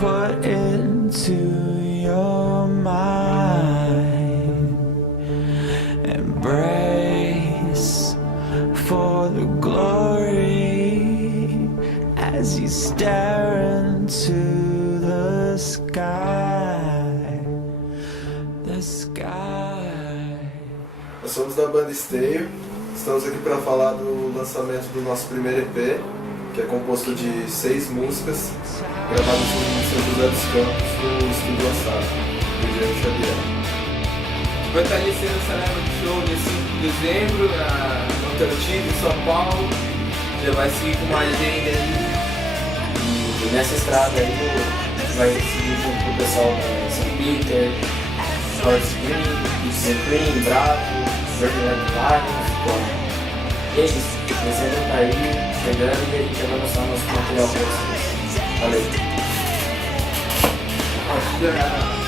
put into your mind. Embrace for the glory as you stare into the sky. The sky. Nós somos da banda Esteio, estamos aqui para falar do lançamento do nosso primeiro EP, que é composto de 6 músicas, gravadas em São José dos Campos, no Estúdio Assado, do Guilherme Xavier. Vai estar iniciando essa leva de show dia 5 de dezembro, no Antártico, em São Paulo. Já vai seguir com uma agenda aí. E nessa estrada aí a gente vai seguir junto com o pessoal da São Peter, Forest Green, Eastern Green, Bravo, Virgin Lions, e é isso. Dezembro tá aí, chegando e a gente vai lançar nosso material pra vocês. Valeu!